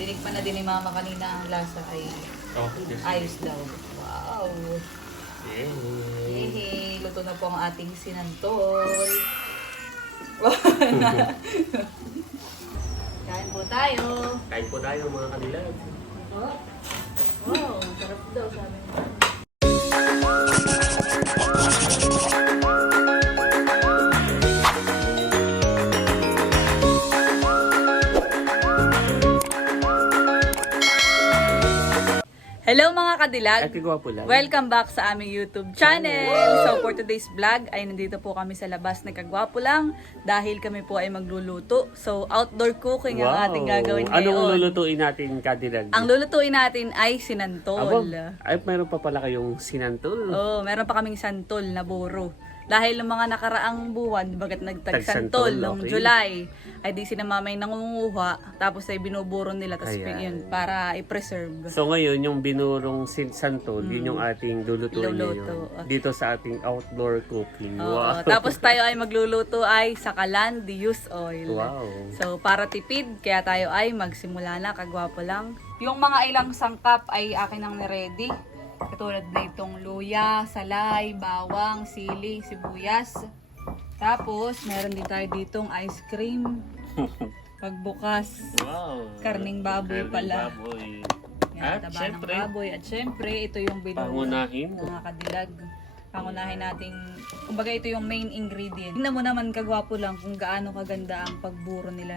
Tinikman na din ni Mama kanina ang lasa ay ayos daw. Wow! Yay! Luto na po ang ating sinantol. Kain po tayo. Kain po tayo mga kadilag. Oh. Wow, sarap daw sabi mo. Hello mga kadilag! At kagwapo lang. Welcome back sa aming YouTube channel! So for today's vlog ay nandito po kami sa labas na Kagwapo lang dahil kami po ay magluluto. So outdoor cooking ang ating gagawin ngayon. Anong lulutuin natin kadilag? Ang lulutuin natin ay sinantol. Ay, mayroon pa pala kayong sinantol. Oo, meron pa kaming santol na buro. Dahil ng mga nakaraang buwan, bagat nagtagsantol noong July, ay di sila mamay nangunguha, tapos ay binuburo nila, tapos yun, para i-preserve. So ngayon, yung binurong santol, yun yung ating lulutuin ngayon. Dito sa ating outdoor cooking. Wow. Tapos tayo ay magluluto ay sa kalan, use oil. Wow. So para tipid, kaya tayo ay magsimula na, kagwapo lang. Yung mga ilang sangkap ay akin ang niready. Katulad na itong luya, salay, bawang, sili, sibuyas. Tapos, meron din tayo ditong ice cream. Pagbukas, karning baboy pala. Yan, taba ng baboy. At syempre, ito yung pangunahin mga kadilag. Pangunahin natin, kumbaga ito yung main ingredient. Tingnan mo naman kagwapo lang kung gaano kaganda ang pagburo nila.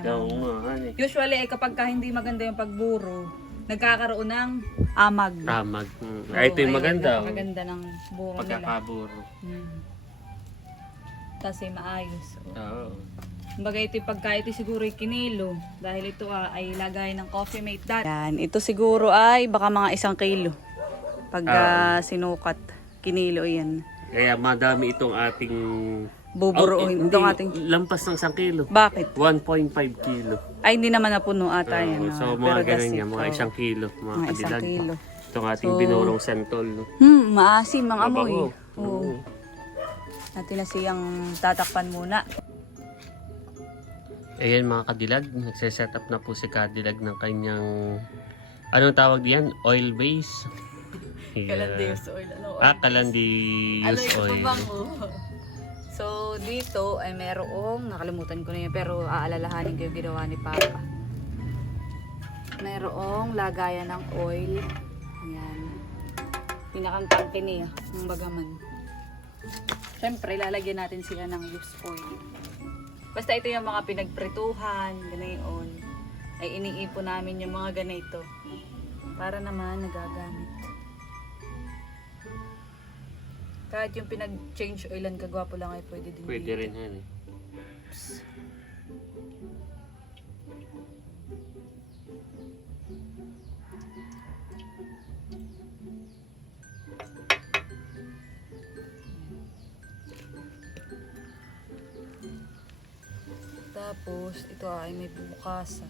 Usually, kapag hindi maganda yung pagburo, nagkakaroon ng amag. Amag. Ay, ito yung maganda. Maganda ng buro nila. Pagkakaburo. Kasi maayos. Oo. Kumbaga ito yung pagka ito siguro yung kinilo. Dahil ito ay lagay ng Coffee Mate dati. Yan, ito siguro ay baka mga 1 kilo. Pag sinukat, kinilo yan. Kaya madami itong ating buburuin. Itong ating lampas ng 1 kilo. Bakit? 1.5 kilo. Ay, hindi naman napuno ata yan. So, mga ganun yan. Mga 1 kilo. Mga kadilag. 1 kilo. Itong ating binurong santol. Maasim ang amoy. Oo. Natin na siyang tatakpan muna. Ayan mga kadilag. Nagsiset up na po si kadilag ng kanyang anong tawag diyan? Oil base? Kalandius oil. Kalandius oil. So, dito ay merong, nakalimutan ko na yun, pero aalalahanin ko yung ginawa ni Papa. Merong lagayan ng oil. Ayan. Pinakang tangke niya, ng bagaman. Siyempre, lalagyan natin sila ng used oil. Basta ito yung mga pinagprituhan, ganayon. Ay iniipon namin yung mga ganito. Para naman nagagamit. Kahit yung pinag-change oilan kagwapo lang ay pwede din. Pwede rin yan eh. Tapos, ito ay may bubukasan.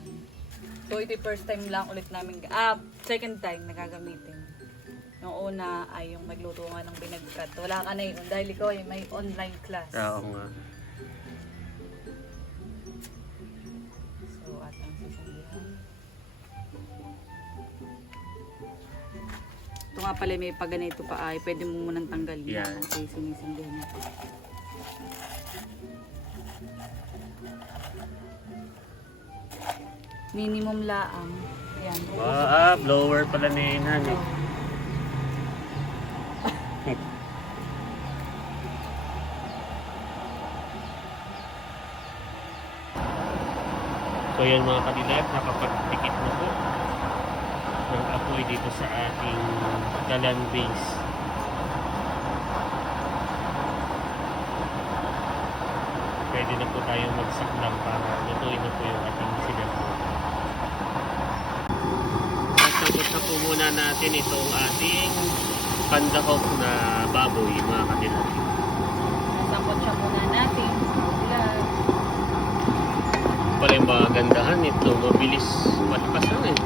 So, ito first time lang ulit namin, second time nagagamitin. Noong una ay yung nagluto nga ng binagkat. Wala ka na yun dahil ikaw ay may online class. Oo nga. So, atang sasabihan. Ito nga pala may pag ganito pa ay pwede mo munang tanggalin. Yan. Kasi sinisindihan natin. Minimum laang. Yan. Blower pala ni Inan eh. So yan mga kadilag, nakapagpikit na po ng apoy dito sa ating kalan base. Pwede na po tayo magsaklang para lutuin na po yung ating sinantol. Sasabot na po muna natin itong ating pandahok na baboy mga kadilag. Nasangkot siya muna natin. Pala yung magandahan ito, mabilis malpasan eh.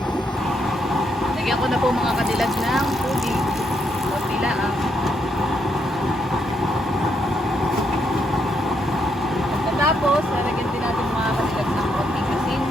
Lagyan ko na po mga kadilag ng tubig. Kunti lang. Tapos, lalagyan din natin mga kadilag ng konting asin.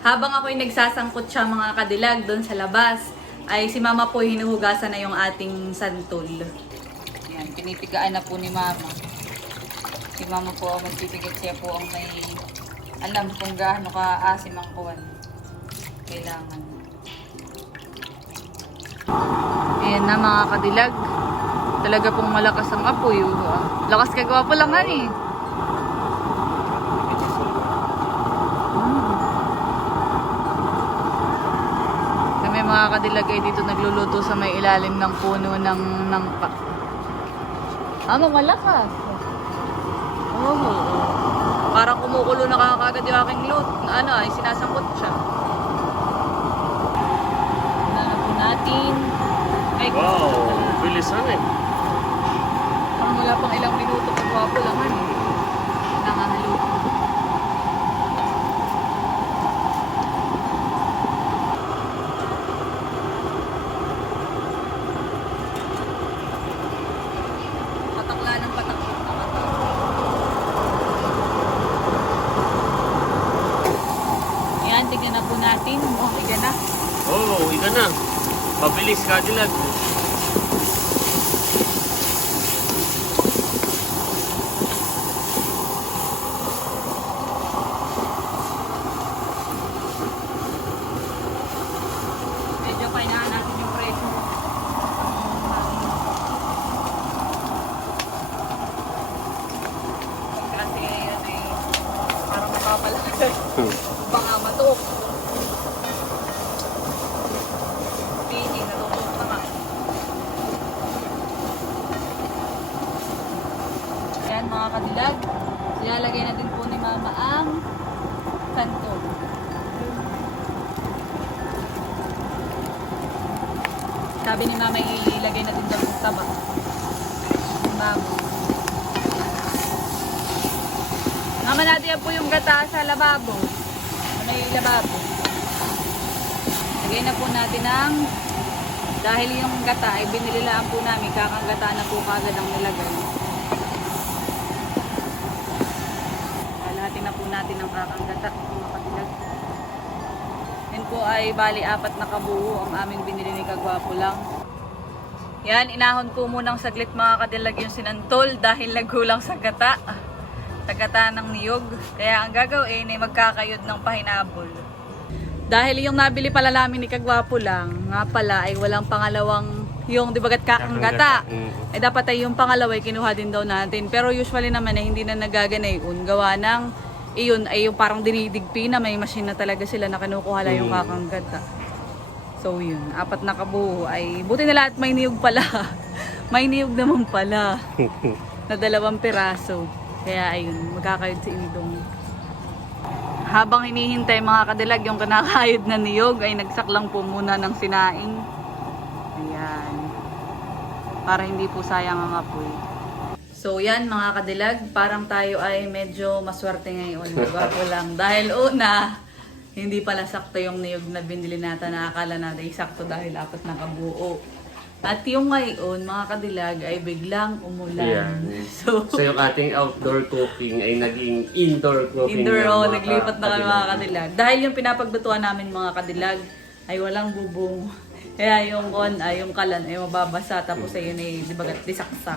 Habang ako'y nagsasangkot siya mga kadilag doon sa labas, ay si Mama po hinuhugasan na yung ating santol. Yan, pinipigaan na po ni Mama. Si Mama po ang magpipigat, siya po ang may alam kung gaano ka-asim ang kuwan. Kailangan. Ayan na mga kadilag. Talaga pong malakas ang apoy. Lakas kagawa po lang eh. Kami mga kadilag ay dito nagluluto sa may ilalim ng puno ng malakas. Oo. Parang kumukulo na kakagad yung aking loot. Ay sinasangkot siya. Nanapin natin. Ay, Wow, bilisan eh. parang wala pang ilang minuto kagwapo lang nangahalo. Patakla ng patakla na mata. Ayan, tignan na po natin. Iga na. Oh, ika na. Pabilis kadilag. Medyo painahan natin yung presyo. Kasi parang mapapalakas. Baka matok. Pini, natutok na nga. Ayan mga kadilag. Ilalagay natin po ni Mama ang santol. Sabi ni Mama ilagay natin daw yung taba. Bago. Mama, natin yan po yung gata sa lababo. Ano yung lababo? Lagay na po natin ang, dahil yung gata ay binililaan po namin, kakang-gata na po kagad ang nilagay. Lalahatin na po natin ang kakang-gata, mga kadilag. Yan po ay bali 4 na kabuo ang aming binili ni Kagwapo lang. Yan, inahon ko munang saglit mga kadilag yung sinantol dahil nagkulang sa gata. Sa gata ng niyog. Kaya ang gagawin ay magkakayod ng pahinabol. Dahil yung nabili pala namin ni Kagwapo lang, nga pala ay walang pangalawang, yung di bagat kakang gata. Ay dapat ay yung pangalawa ay kinuha din daw natin. Pero usually naman ay hindi na nagaganay yun. Gawa ng, iyon ay yung parang dinidigpi na may machine na talaga sila na kinukuha lang yung kakang gata. So yun, 4 na kabuo ay, buti na lahat may niyog pala. May niyog naman pala. Na 2 piraso. Kaya ayun, magkakayod si Indong. Habang hinihintay mga kadilag yung kinakayod na niyog ay nagsaklang po muna ng sinaing. Ayan. Para hindi po sayang ang apoy. So yan mga kadilag, parang tayo ay medyo maswerte ngayon. Bago lang. Dahil una, hindi pala sakto yung niyog na binili natin na akala natin sakto dahil 4 na kabuo. At yung ngayon, mga kadilag, ay biglang umulan. Yeah. So yung ating outdoor cooking ay naging indoor cooking. Naglipat na kami mga kadilag. Dahil yung pinapaglutuan namin mga kadilag ay walang bubong. Kaya yung yung kalan ay mababasa tapos ay yun ay disaksak.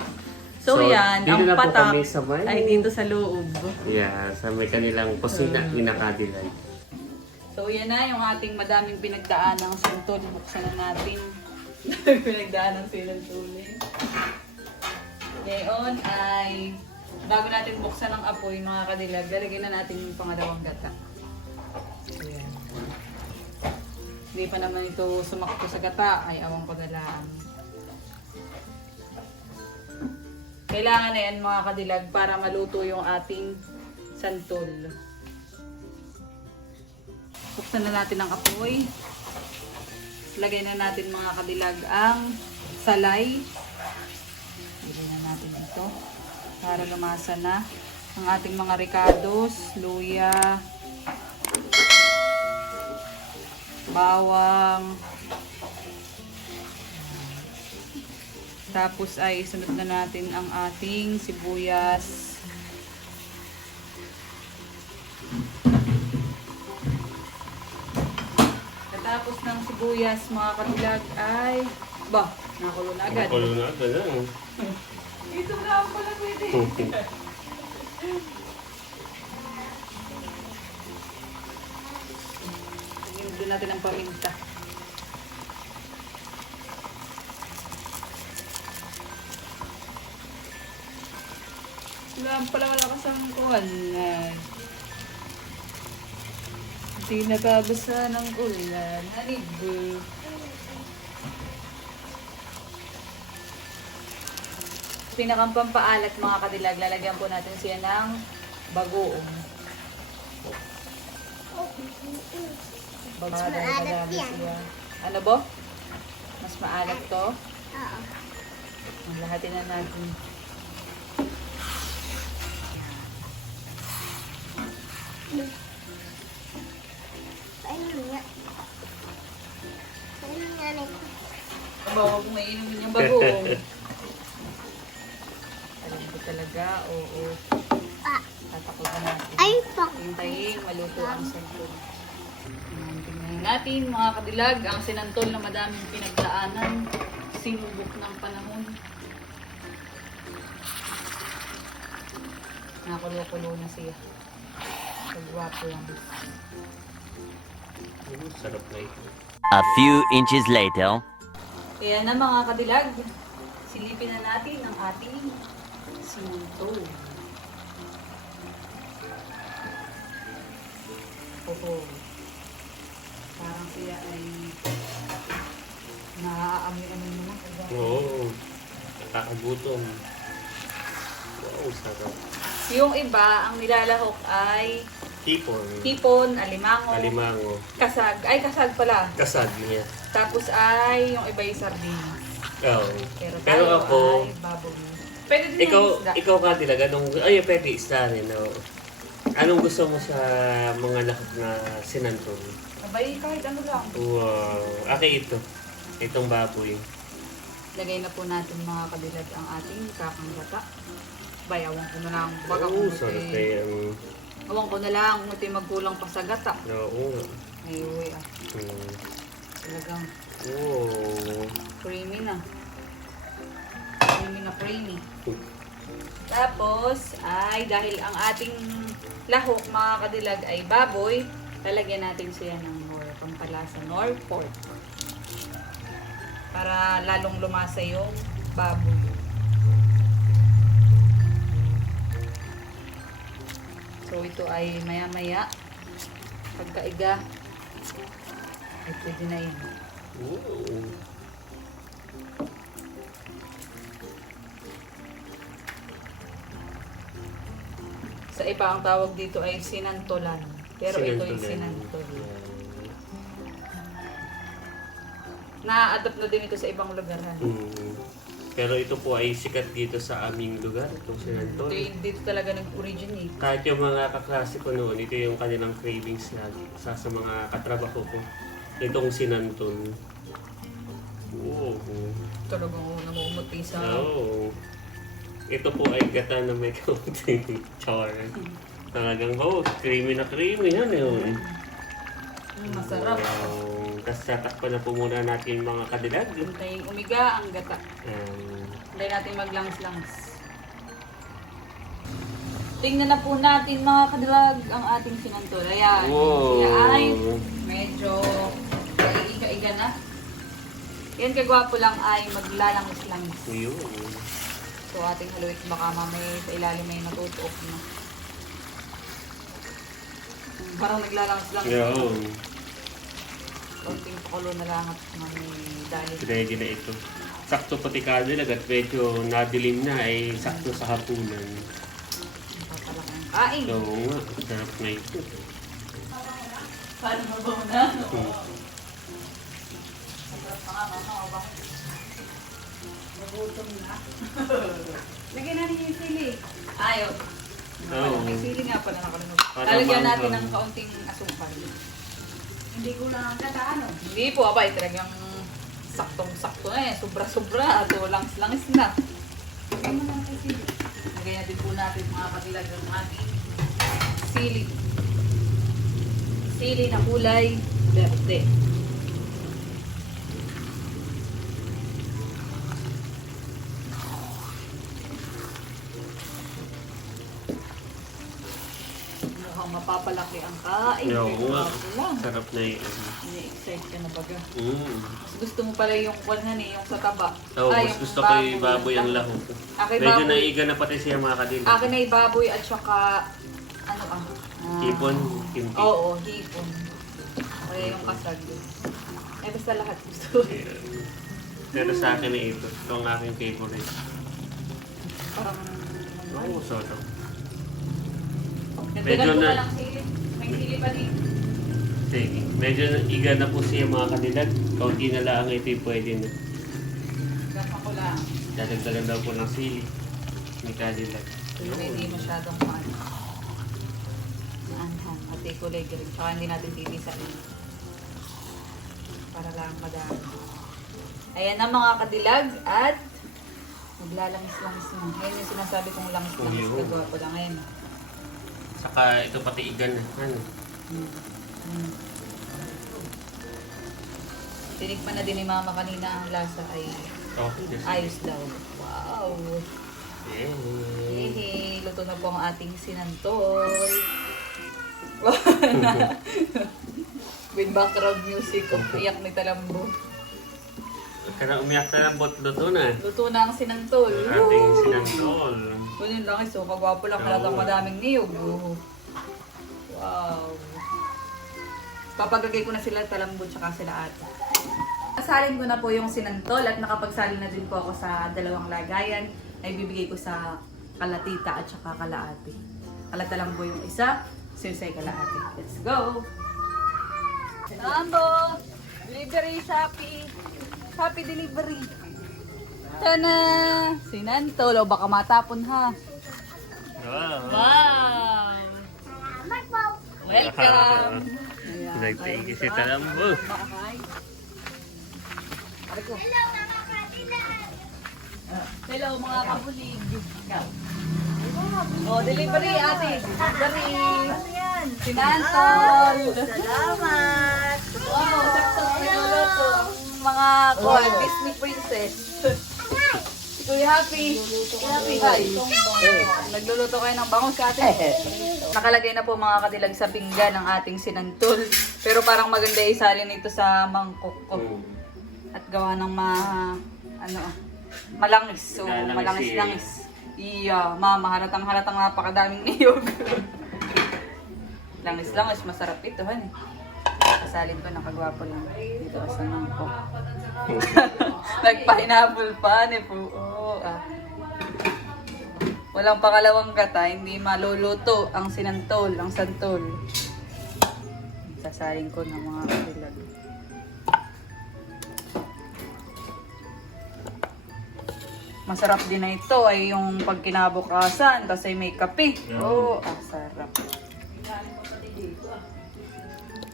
So yan, dito ang na po patak kami sa may, ay dito sa loob. Yeah, sa may kanilang kusina ni Kadilag. So yan na yung ating madaming pinagdaan ng santol. Buksan na natin. Pinagdaan ng sinantulin. Ngayon ay bago natin buksan ang apoy mga kadilag, lalagyan na natin yung pangalawang gata. Ayan. Hindi pa naman ito sumakto sa gata, ay awang ko na lang. Kailangan na yan mga kadilag para maluto yung ating santol. Buksan na natin ang apoy. Lagay na natin mga kadilag ang salay. Lagay na natin ito para lumasa na ang ating mga ricados, luya, bawang. Tapos ay sunod na natin ang ating sibuyas. Tapos ng sibuyas, mga katilag, ay... Ba, nakakulo na agad. Nakulo na agad lang. Ito na pala pwede. Doon natin ang paminta. Wala malakas ang kuhan. Hindi nakabasa ng ulan. Haligo. Pinakang pampaalat mga kadilag, lalagyan po natin siya ng bagoong. Mas maalat yan. Siya. Ano bo? Mas maalat to? Oo. Ang lahatin na natin. Ayun nga. Ayun nga nito. Bawa kung may inumin yung bagoong. Alam ko talaga, oo. Ah. Tatakutan natin. Ay, pak. Hintayin, maluto ang santol. Tingnan natin mga kadilag, ang sinantol na madaming pinagdaanan, sinubok ng panahon. Nakulo-kulo na siya. Pagwapo lang. Sarap na ito. A few inches later. Kaya na mga kadilag, silipin na natin ang ating sinantol. Oo. Parang siya ay naaamoy-amoy mo na. Oo. Nakakagutom. Wow, sarap. Yung iba, ang nilalahok ay Tipon. hipon, alimango, Alimango. kasag. Ay, kasag pala. Kasag niya. Tapos ay yung iba yung sardines. Oo. Pero Pero tayo ako, ay baboy. Pwede din yung isda. ikaw ka talaga, ay, pwede isda rin, no? Anong gusto mo sa mga lahok na sinantol? Abay, kahit ano lang. Wow. Okay, ito. Itong baboy. Lagay na po natin mga kadilag ang ating kakanggata. Bayawan ko na lang. Baga Oo, kung sarap na muti. yan. Awan ko na lang kung muti magkulang pa sa gata. Oo. Ay, uwi ah. Hmm. Talagang Oo. creamy na. Creamy na creamy. Tapos, ay dahil ang ating lahok mga kadilag ay baboy, lalagyan natin siya ng more pampalasa nor pork. Para lalong lumasa yung baboy. So ito ay maya-maya pagkaiga ay pwede na yan. Oo. Sa iba ang tawag dito ay sinantolan. Pero ito ay sinantol. Na-adapt na din ito sa ibang lugar. Hmm. Pero ito po ay sikat dito sa aming lugar, itong sinantol. Dito talaga nag-originate. Kahit yung mga kaklase ko noon, ito yung kanilang cravings lagi. Sa mga katrabaho ko. Itong sinantol. Oo. Talagang namumuti sa... Oo. Ito po ay gata na may kaunting char. Talagang, creamy na creamy yan yun. Masarap. Tapos tatakpan na po muna natin yung mga kadilag. Hintayin umiga ang gata. Um, Hintayin natin maglangs-langs. Tingnan na po natin mga kadilag ang ating sinantol. Ayan. Wow. Siya ay medyo naiiga-iga na. Yan kagwapo lang ay maglalangs-langs. yun. So ating haluin baka mamay sa ilalim may natutuok na. Parang naglalangs-langs. Yun. Konting pakulo na lang at may dahil. Ready na ito. Sakto pati kadilag at medyo nadilim na ay sakto sa hapunan. Papalak ang kain. Oo nga, sarap na ito. Paano mabaw na? Hmm. Sarap pa nga, mama. Nagutom na. Lagyan natin yung sili. Ayaw. Oo. May sili nga pala nakalimutan. Para Lalagyan natin manghang. ng kaunting asukal. Hindi ko lang ang ano. Hindi po, abay. Talagang saktong-sakto na eh. Sobra-sobra. At langs-langs na. Lagyan mo na natin sili. Lagyan din po natin mga katilag ng ating sili. Sili na kulay verde. mukhang mapapalaki ang kain. Oo nga. Gwapo lang. Sarap na yun. Ini-excite ka na baga. Mas gusto mo pala yung kwanhan eh, yung sa taba. Oo, Ay, mas yung gusto ko yung baboy ang lahok. Akin Medyo baboy. naiga na pati siya mga kadilag. Akin ay baboy at saka, ano Hipon, kimchi. Oo, hipon. Kaya yung kasag. Eh, basta lahat gusto. Ayan. Pero sa akin na ito. Ito ang aking favorite. Parang, Oo, soto. nagdagan Medyo ko na- pa lang sili. May sili pa din. Sige. Medyo iga na po siya mga kadilag. Kaunti na lang ito yung pwede na. Gasa ko lang. Dadagdagan daw po ng sili. Ni kadilag. Pero hindi masyadong pan. Anhan. At kulay green. Tsaka hindi natin titisain. Para lang madami. Ayan na mga kadilag at maglalangis-langis mo. Ngayon yung sinasabi kong langis-langis. Ayun. Kagwapo lang ngayon. Saka ito pati igan. Ano? Tinikman na din ni mama kanina ang lasa ay Okay. That's ayos daw. Wow! Yeah. Hehe, luto na po ang ating sinantol. With background music, iyak ni Talambo. Kaya umiyak na ng luto na. Luto na ang sinantol. Ang ating sinantol. Kunin lang iso, kagwapo lang, halatang madaming niyog. Wow! Papagagay ko na sila Talambo tsaka sila ate. Nasalin ko na po yung sinantol at nakapagsalin na din po ako sa dalawang lagayan. Ay bibigay ko sa kalatita at saka kalaate. Kalatalambo yung isa, sinsay kalaate. Let's go! Talambo! Delivery, Shopee! Shopee delivery! Tana! Sinantol! O baka matapon ha! Wow. Wow! Salamat po. Welcome! Nagtaigi si Talambo. Hi! Aray ko. Hello, mga kadilag. Hello mga kabulig. Oh, delivery ate. Delivery. Sinantol. Salamat. Wow, sakto nagluluto. Mga Disney princess. Si Kuya Happy. Happy. Hi. Nagluluto kayo ng bangus ate. Nakalagay na po mga kadilag sa pinggan ang ating sinantol. Pero parang maganda isalin ito sa mangkok ko. At gawa ng malangis. So, Lalangis malangis-langis. Iya, mama, halatang napakadaming niyog. Langis-langis, masarap ito, han. Kasalin ko, nakagwapo lang. Dito sa mangkok. Nagpa-pineapple pa, po. Oo, Walang pangalawang gata, hindi maluluto ang sinantol, ang santol. Sasayin ko ng mga kadilag. Masarap din na ito ay yung pagkinabukasan kasi may kape. Oh, sarap.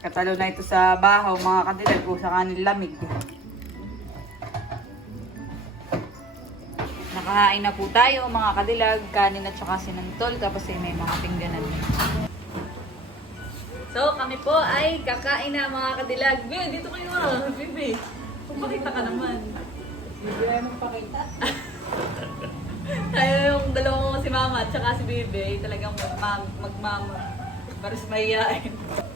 Katalo na ito sa bahaw mga kadilag o sa kanin lamig. Nakahain na po tayo mga kadilag, kanin at saka sinantol tapos ay may mga pingganan. So kami po ay kakain na mga kadilag. Bibi, dito kayo Bibi. Pagpakita ka naman. Bibi, anong pakita? Tayo yung dalawa ko si Mama at saka si Bibi talagang magmama. Pares mahihain.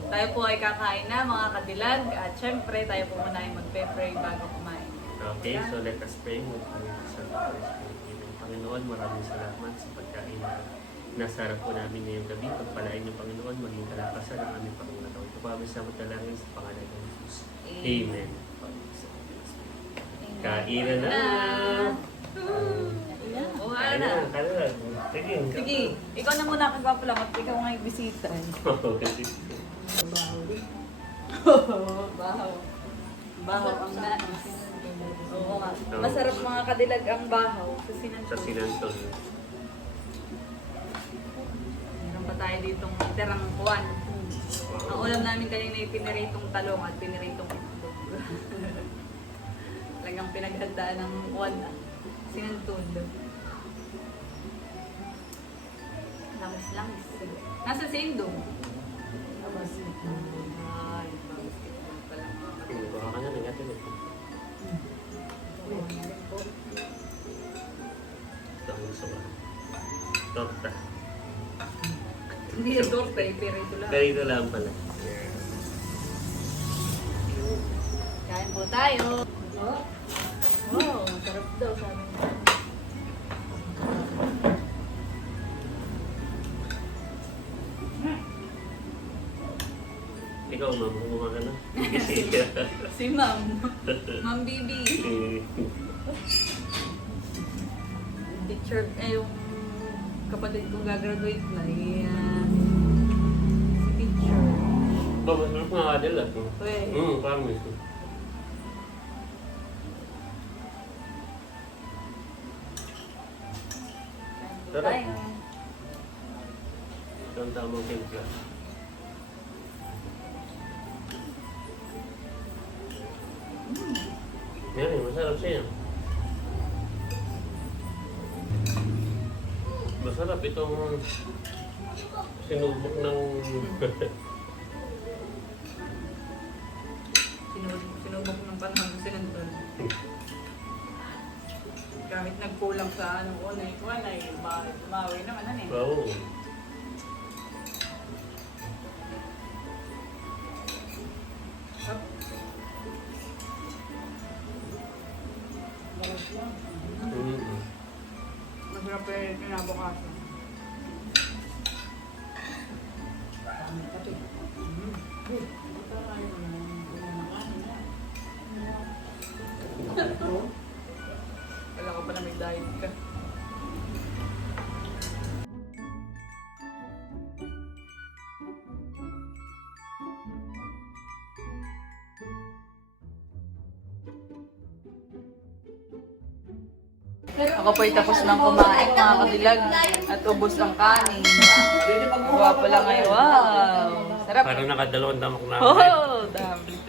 Tayo po ay kakain na mga kadilag at syempre tayo po muna ay magpe-pray bago kumain. Okay, so let us pray. Panginoon, maraming salamat sa pagkain na nasa harap po namin ngayong gabi. Pagpalain niyo, Panginoon, maging kalakasan ang aming Panginoon. Ito po kami sa dalangin sa pangalan ng Jesus. Amen. Kainan na! Oo, Kain na. na, kain na. Sige, Sige, ikaw na muna kagwapo lang at ikaw nga yung bisita. Bahaw. Bahaw ang nais. Oo nga. Masarap mga kadilag ang bahaw sa sinantol. Sa sinantol. Meron pa tayo ditong iterang kuwan. Ang ulam namin kanina ay piniritong talong at piniritong itlog. Talagang pinaghandaan ng kuwan na. Sinantol. Langis-langis. Nasa si Indong? Ay, basketball pala mga kadilag. Baka ka na, nagatin ito. Ito ang gusto ko. Torta. Hindi Hindi yung torte, pero ito lang. Ganito lang pala. Yeah. Kain po tayo. Oh, wow, sarap daw sabi mo. Ikaw, ma'am, kumuha ka na. Si Ma'am. Ma'am Bibi. Teacher, yung kapatid kong gagraduate na. Yan. Si teacher. Baba, sarap nga Adel ah. Uy. Promise. Sarap. Tayo. Ito ang tamang timpla. Yan, masarap siya. Masarap itong sinubok ng... Sinubok ng panahon kasi nandun. Kahit nagkulang sa ano ko, ay bawi naman ano eh. Wow. Masarap yung kinabukasan. Wala ka pala may diet ka. Ako po'y tapos ng kumain mga kadilag at ubos ang kanin. Gwapo lang ngayon. Wow! Sarap! Parang nakadalawang damok na. Oh, dami.